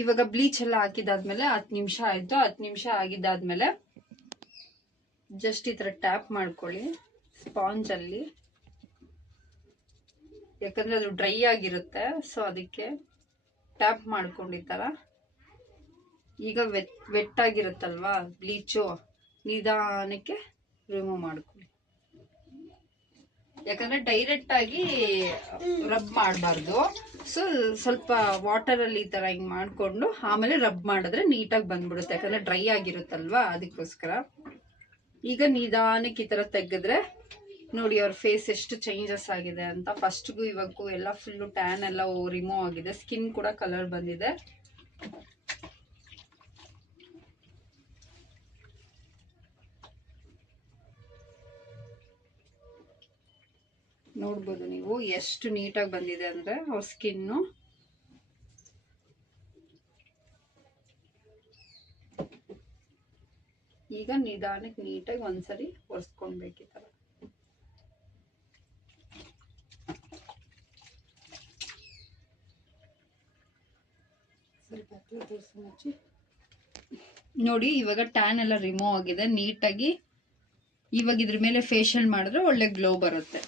ಇವಾಗ ಬ್ಲೀಚ್ ಎಲ್ಲ ಹಾಕಿದಾದ್ಮೇಲೆ 10 ನಿಮಿಷ ಆಯ್ತು. 10 ನಿಮಿಷ ಆಗಿದ್ದಾದ್ಮೇಲೆ ಜಸ್ಟ್ ಈ ತರ ಟ್ಯಾಪ್ ಮಾಡ್ಕೊಳ್ಳಿ ಸ್ಪಾಂಜ್ ಅಲ್ಲಿ, ಯಾಕಂದ್ರೆ ಅದು ಡ್ರೈ ಆಗಿರುತ್ತೆ. ಸೊ ಅದಕ್ಕೆ ಟ್ಯಾಪ್ ಮಾಡ್ಕೊಂಡಿರ್ತಾರ. ಈಗ ವೆಟ್ ಆಗಿರುತ್ತಲ್ವಾ ಬ್ಲೀಚು, ನಿಧಾನಕ್ಕೆ ರಿಮೂವ್ ಮಾಡ್ಕೊಳ್ಳಿ. ಯಾಕಂದ್ರೆ ಡೈರೆಕ್ಟ್ ಆಗಿ ರಬ್ ಮಾಡಬಾರ್ದು. ಸೊ ಸ್ವಲ್ಪ ವಾಟರ್ ಅಲ್ಲಿ ಈ ತರ ಹಿಂಗ್ ಮಾಡ್ಕೊಂಡು ಆಮೇಲೆ ರಬ್ ಮಾಡಿದ್ರೆ ನೀಟಾಗಿ ಬಂದ್ಬಿಡುತ್ತೆ, ಯಾಕಂದ್ರೆ ಡ್ರೈ ಆಗಿರುತ್ತಲ್ವಾ ಅದಕ್ಕೋಸ್ಕರ. ಈಗ ನಿಧಾನಕ್ಕೆ ಈ ತರ ತೆಗೆದ್ರೆ ನೋಡಿ ಅವ್ರ ಫೇಸ್ ಎಷ್ಟು ಚೇಂಜಸ್ ಆಗಿದೆ ಅಂತ. ಫಸ್ಟ್ಗೂ ಇವಾಗೂ ಎಲ್ಲ ಫುಲ್ಲು ಟ್ಯಾನ್ ಎಲ್ಲ ರಿಮೂವ್ ಆಗಿದೆ, ಸ್ಕಿನ್ ಕೂಡ ಕಲರ್ ಬಂದಿದೆ. ನೋಡ್ಬೋದು ನೀವು ಎಷ್ಟು ನೀಟಾಗಿ ಬಂದಿದೆ ಅಂದ್ರೆ ಅವ್ರ ಸ್ಕಿನ್ನು. ಈಗ ನಿಧಾನಕ್ಕೆ ನೀಟಾಗಿ ಒಂದ್ಸರಿ ಒರೆಸ್ಕೊಳ್ಬೇಕು ಈ ತರ. ನೋಡಿ ಇವಾಗ ಟ್ಯಾನ್ ಎಲ್ಲ ರಿಮೂವ್ ಆಗಿದೆ ನೀಟಾಗಿ. ಇವಾಗ ಇದ್ರ ಮೇಲೆ ಫೇಶಿಯಲ್ ಮಾಡಿದ್ರೆ ಒಳ್ಳೆ ಗ್ಲೋ ಬರುತ್ತೆ.